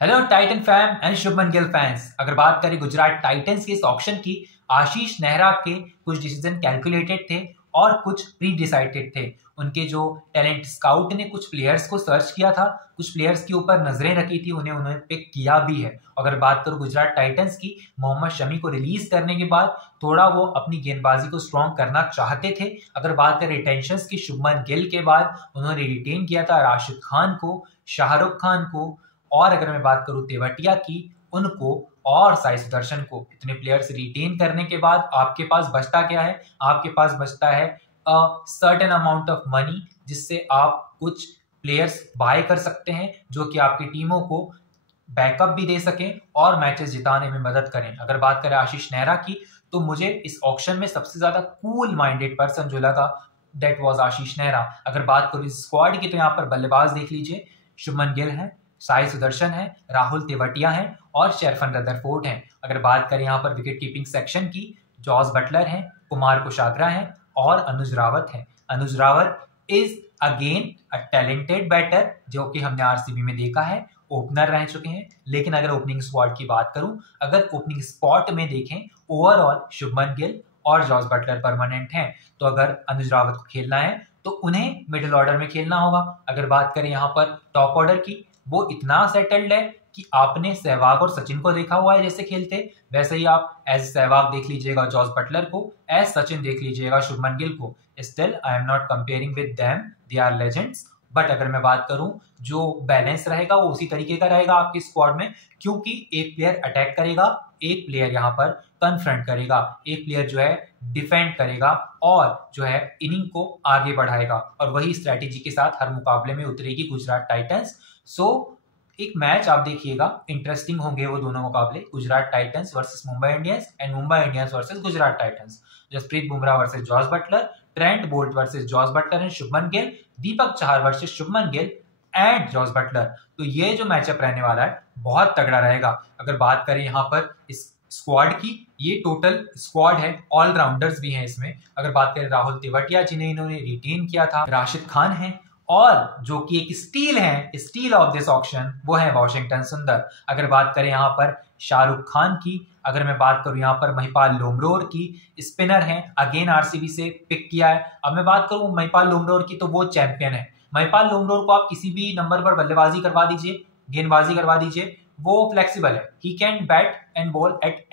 Hello Titan fan and Shubman Gill fans. अगर बात करें गुजरात टाइटंस के इस ऑक्शन की, आशीष नेहरा के कुछ डिसीजन कैलकुलेटेड थे और कुछ प्री डिसाइडेड थे। उनके जो टैलेंट स्काउट ने कुछ प्लेयर्स को सर्च किया था, कुछ प्लेयर्स के ऊपर नजरें रखी थी, उन्हें पिक किया भी है। अगर बात करूं गुजरात टाइटंस की, मोहम्मद शमी को रिलीज करने के बाद थोड़ा वो अपनी गेंदबाजी को स्ट्रॉन्ग करना चाहते थे। अगर बात करें रिटेंशन की, शुभमन गिल के बाद उन्होंने रिटेन किया था राशिद खान को, शाहरुख खान को, और अगर मैं बात करूं तेवतिया की, उनको और साई सुदर्शन को। इतने प्लेयर्स रिटेन करने के बाद आपके पास बचता क्या है? आपके पास बचता है a certain amount of money, जिससे आप कुछ प्लेयर्स बाय कर सकते हैं जो कि आपकी टीमों को बैकअप भी दे सकें और मैचेस जिताने में मदद करें। अगर बात करें आशीष नेहरा की, तो मुझे इस ऑक्शन में सबसे ज्यादा कूल माइंडेड पर्सन जो लगा, दैट वाज आशीष नेहरा। अगर बात करूं इस स्क्वाड की, तो यहाँ पर बल्लेबाज देख लीजिए, शुभमन गिल है, साई सुदर्शन है, राहुल तेवतिया है और शेरफन रदरफोर्ड है। अगर बात करें यहाँ पर विकेट कीपिंग सेक्शन की, जॉस बटलर है, कुमार कुशाग्रा है और अनुज रावत है। Anuj Rawat is again a talented batter, जो कि हमने आरसीबी में देखा है, ओपनर रह चुके हैं। लेकिन अगर ओपनिंग स्क्वाड की बात करूं, अगर ओपनिंग स्पॉट में देखें, ओवरऑल शुभमन गिल और जॉस बटलर परमानेंट हैं। तो अगर अनुज रावत को खेलना है तो उन्हें मिडिल ऑर्डर में खेलना होगा। अगर बात करें यहाँ पर टॉप ऑर्डर की, वो इतना सेटल्ड है कि आपने सहवाग और सचिन को देखा हुआ है जैसे खेलते, वैसे ही आप एज सहवाग देख लीजिएगा जॉस बटलर को, एज सचिन देख लीजिएगा शुभमन गिल को। Still I am not comparing with them, they are legends. But अगर मैं बात करूं, जो बैलेंस रहेगा वो उसी तरीके का रहेगा आपकी स्क्वाड में, क्योंकि एक प्लेयर अटैक करेगा, एक प्लेयर यहाँ पर कन्फ्रंट करेगा, एक प्लेयर जो है डिफेंड करेगा और जो है इनिंग को आगे बढ़ाएगा। और वही स्ट्रैटेजी के साथ हर मुकाबले में उतरेगी गुजरात टाइटंस। सो एक मैच आप देखिएगा, इंटरेस्टिंग होंगे वो दोनों मुकाबले, Gujarat Titans versus Mumbai Indians and Mumbai Indians versus Gujarat Titans. Jasprit Bumrah versus Jos Buttler, Trent Boult versus Jos Buttler and Shubman Gill, Deepak Chahar versus Shubman Gill and Jos Buttler. तो ये जो मैचअप रहने वाला है बहुत तगड़ा रहेगा। अगर बात करें यहाँ पर इस स्क्वाड की, ये टोटल स्क्वाड है, ऑलराउंडर्स भी हैं इसमें। अगर बात करें राहुल तेवतिया जिन्हें इन्होंने रिटेन किया था, राशिद खान है, और जो कि एक स्टील है, स्टील ऑफ दिस ऑक्शन, वो है वॉशिंगटन सुंदर। अगर बात करें यहाँ पर शाहरुख खान की, अगर मैं बात करूं यहाँ पर महिपाल लोमरोर की, स्पिनर हैं, अगेन आरसीबी से पिक किया है। अब मैं बात करूं महिपाल लोमरोर की, तो वो चैंपियन है। महिपाल लोमरोर को आप किसी भी नंबर पर बल्लेबाजी करवा दीजिए, गेंदबाजी करवा दीजिए, वो फ्लेक्सिबल है। He can bat and ball at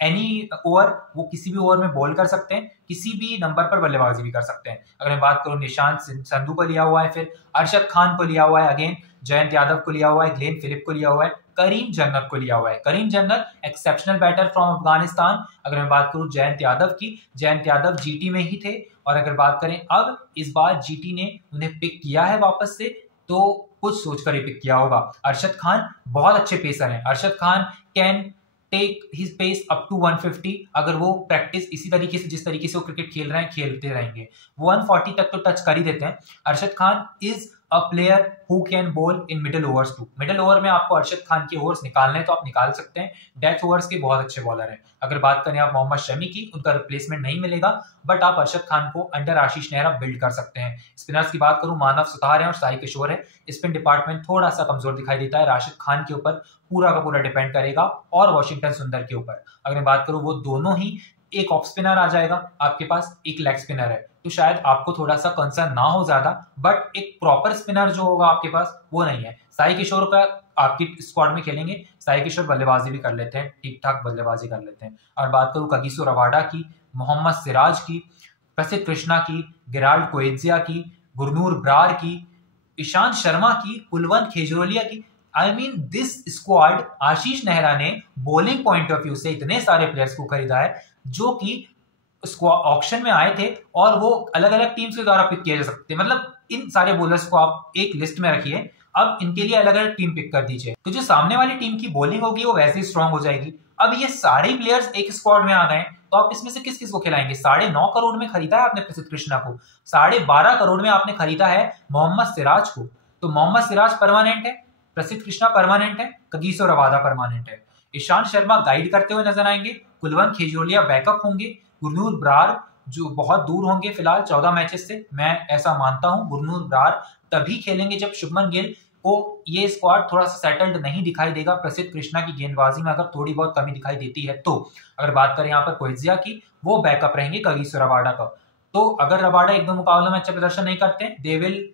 any over, वो किसी भी ओवर में बॉल कर सकते हैं, किसी भी नंबर पर बल्लेबाजी भी कर सकते हैं। अगर मैं बात करूं, निशांत संधू को लिया हुआ है, फिर अरशद खान को लिया हुआ है, अगेन जयंत यादव को लिया हुआ है, ग्लेन फिलिप को लिया हुआ है, करीम जन्नत को लिया हुआ है। करीम जन्नत एक्सेप्शनल बैटर फ्रॉम अफगानिस्तान। अगर मैं बात करूं जयंत यादव की, जयंत यादव जीटी में ही थे, और अगर बात करें अब इस बार जीटी ने उन्हें पिक किया है वापस से, तो कुछ सोचकर ही पिक किया होगा। अरशद खान बहुत अच्छे पेसर हैं। Arshad Khan can take his pace up to 150। अगर वो प्रैक्टिस इसी तरीके से, जिस तरीके से वो क्रिकेट खेल रहे हैं, खेलते रहेंगे, 140 तक तो टच कर ही देते हैं। Arshad Khan is a player who can bowl in middle overs too. Middle over में आपको अरशद खान के ओवर्स निकालने हैं तो आप निकाल सकते हैं, डेथ ओवर्स के बहुत अच्छे बॉलर हैं। अगर बात करें आप मोहम्मद शमी की, उनका रिप्लेसमेंट नहीं मिलेगा, बट आप अरशद खान को अंडर आशीष नेहरा बिल्ड कर सकते हैं। स्पिनर्स की बात करूं, मानव सुतार है और साई किशोर है। स्पिन डिपार्टमेंट थोड़ा सा कमजोर दिखाई देता है, राशिद खान के ऊपर पूरा का पूरा डिपेंड करेगा और वॉशिंगटन सुंदर के ऊपर। अगर मैं बात करूं, वो दोनों ही, एक ऑफ स्पिनर आ जाएगा आपके पास, एक लेग स्पिनर है, तो शायद आपको थोड़ा सा कंसर्न ना हो ज्यादा, बट एक प्रॉपर स्पिनर जो होगा आपके पास वो नहीं है। साई किशोर का आपकी स्क्वाड में खेलेंगे, साई किशोर बल्लेबाजी भी कर लेते हैं, ठीक ठाक बल्लेबाजी कर लेते हैं। और बात करूं कगिसो रबाडा की, मोहम्मद सिराज की, प्रसिद्ध कृष्णा की, गिराल्ड कोएत्जिया की, गुरनूर ब्रार की, ईशांत शर्मा की, कुलवंत खेजरोलिया की, आई मीन दिस स्क्वाड, आशीष नेहरा ने बॉलिंग पॉइंट ऑफ व्यू से इतने सारे प्लेयर्स को खरीदा है जो कि ऑक्शन में आए थे और वो अलग अलग टीम्स के द्वारा पिक किए जा सकते हैं। मतलब इन सारे बॉलर्स को आप एक लिस्ट में रखिए, अब इनके लिए अलग अलग टीम पिक कर दीजिए, तो जो सामने वाली टीम की बॉलिंग होगी वो वैसे ही स्ट्रांग हो जाएगी। अब ये सारे प्लेयर्स एक स्क्वाड में आ गए, तो आप इसमें से किस किस को खिलाएंगे? 9.5 करोड़ में खरीदा है आपने प्रसिद्ध कृष्णा को, 12.5 करोड़ में आपने खरीदा है मोहम्मद सिराज को, तो मोहम्मद सिराज परमानेंट है, प्रसिद्ध कृष्णा परमानेंट है, कगिसो रबाडा परमानेंट है। ईशांत शर्मा गाइड करते हुए नजर आएंगे, कुलवंत खेजरोलिया बैकअप होंगे, गुरनूर ब्रार जो बहुत दूर होंगे फिलहाल 14 मैचेस से, मैं ऐसा मानता हूं। गुरनूर ब्रार तभी खेलेंगे जब शुभमन गिल को ये स्क्वाड थोड़ा सा सेटल्ड नहीं दिखाई देगा प्रसिद्ध कृष्णा की गेंदबाजी में अगर थोड़ी बहुत कमी दिखाई देती है तो। अगर बात करें यहाँ पर कोएत्जिया की, वो बैकअप रहेंगे कगिसो रबाडा का। तो अगर रबाडा एक दो मुकाबले में अच्छा प्रदर्शन नहीं करते, they will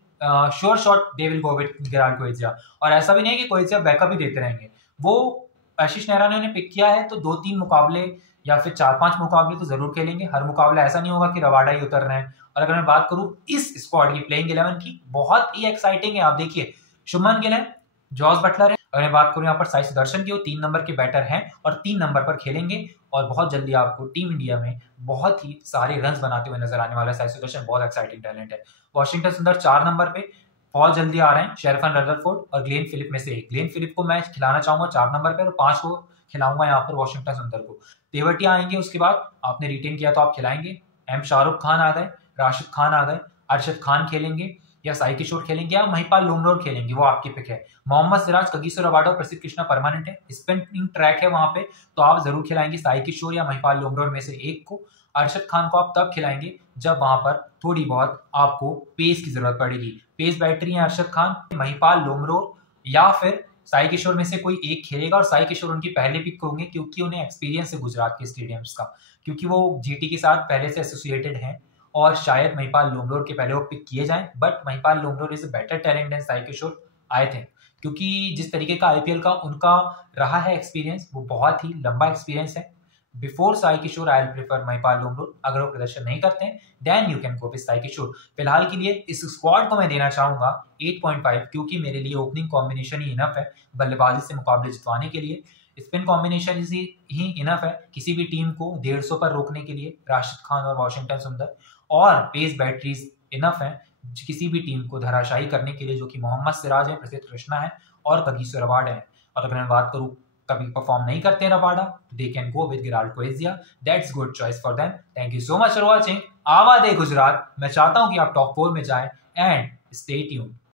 sure shot they will go with Gerald Coetzee. और ऐसा भी नहीं कि कोएत्जिया बैकअप ही देते रहेंगे, वो आशीष नेहरा ने उन्हें पिक किया है तो 2-3 मुकाबले या फिर 4-5 मुकाबले तो जरूर खेलेंगे। हर मुकाबला ऐसा नहीं होगा कि रबाडा ही उतर रहे हैं। और अगर मैं बात करूं इस स्क्वाड की प्लेइंग 11 की, बहुत ही एक्साइटिंग है। आप देखिए, शुभमन गिल है, जॉस बटलर है। अगर मैं बात करूं यहाँ पर साई सुदर्शन की, वो 3 नंबर के बैटर हैं और 3 नंबर पर खेलेंगे और बहुत जल्दी आपको टीम इंडिया में बहुत ही सारे रन बनाते हुए नजर आने वाला है। साई सुदर्शन बहुत एक्साइटिंग टैलेंट है। वॉशिंगटन सुंदर 4 नंबर पे बहुत जल्दी आ रहे हैं, शेरफन रदरफोर्ड और ग्लेन फिलिप में से एक। ग्लेन फिलिप को मैं खिलाना चाहूंगा 4 नंबर पर और 5 को खिलाऊंगा यहाँ पर वॉशिंगटन सुंदर को। तेवटिया आएंगे, उसके बाद आपने रिटेन किया तो आप खिलाएंगे। एम शाहरुख खान आ गए, राशिद खान आ गए, अरशद खान खेलेंगे या साई किशोर खेलेंगे या महिपाल लोमरोर खेलेंगे, वो आपकी पिक है। मोहम्मद सिराज, कगिसो रबाडा और प्रसिद्ध कृष्णा परमानेंट है, स्पिनिंग ट्रैक है वहां पे, तो आप जरूर खिलाएंगे साई किशोर या महिपाल लोमरोर में से एक को। अरशद खान को आप तब खिलाएंगे जब वहां पर थोड़ी बहुत आपको पेस की जरूरत पड़ेगी। पेस बैटरी है अरशद खान, महिपाल लोमरोर या फिर साई किशोर में से कोई एक खेलेगा। और साई किशोर उनकी पहले पिक होंगे क्योंकि उन्हें एक्सपीरियंस है गुजरात के स्टेडियम्स का, क्योंकि वो जीटी के साथ पहले से एसोसिएटेड हैं और शायद महिपाल लोमरोर के पहले वो पिक किए जाएं। But Mahipal Lomror is a better talent than Sai Kishore I think, क्योंकि जिस तरीके का आईपीएल का उनका रहा है एक्सपीरियंस, वो बहुत ही लंबा एक्सपीरियंस है। Before Sai Kishore I prefer Mahipal Lomror. अगर वो प्रदर्शन नहीं करते हैं then you can go with Sai Kishore. फिलहाल के लिए इस स्क्वाड को मैं देना चाहूंगा 8.5, क्योंकि मेरे लिए ओपनिंग कॉम्बिनेशन ही इनफ है बल्लेबाजी से मुकाबले जितवाने के लिए। स्पिन कॉम्बिनेशन ही इनफ है किसी भी टीम को 150 पर रोकने के लिए, राशिद खान और वॉशिंगटन सुंदर। और पेस बैटरीज इनफ है किसी भी टीम को धराशायी करने के लिए, जो कि मोहम्मद सिराज है, प्रसिद्ध कृष्णा है और कगिसो रबाडा है। और अगर मैं बात करूं कभी परफॉर्म नहीं करते Rabada, they can go with Gerald Coetzee, that's good choice for them. Thank you so much for watching. आवा दे गुजरात। मैं चाहता हूं कि आप टॉप 4 में जाएं एंड स्टे ट्यून्ड।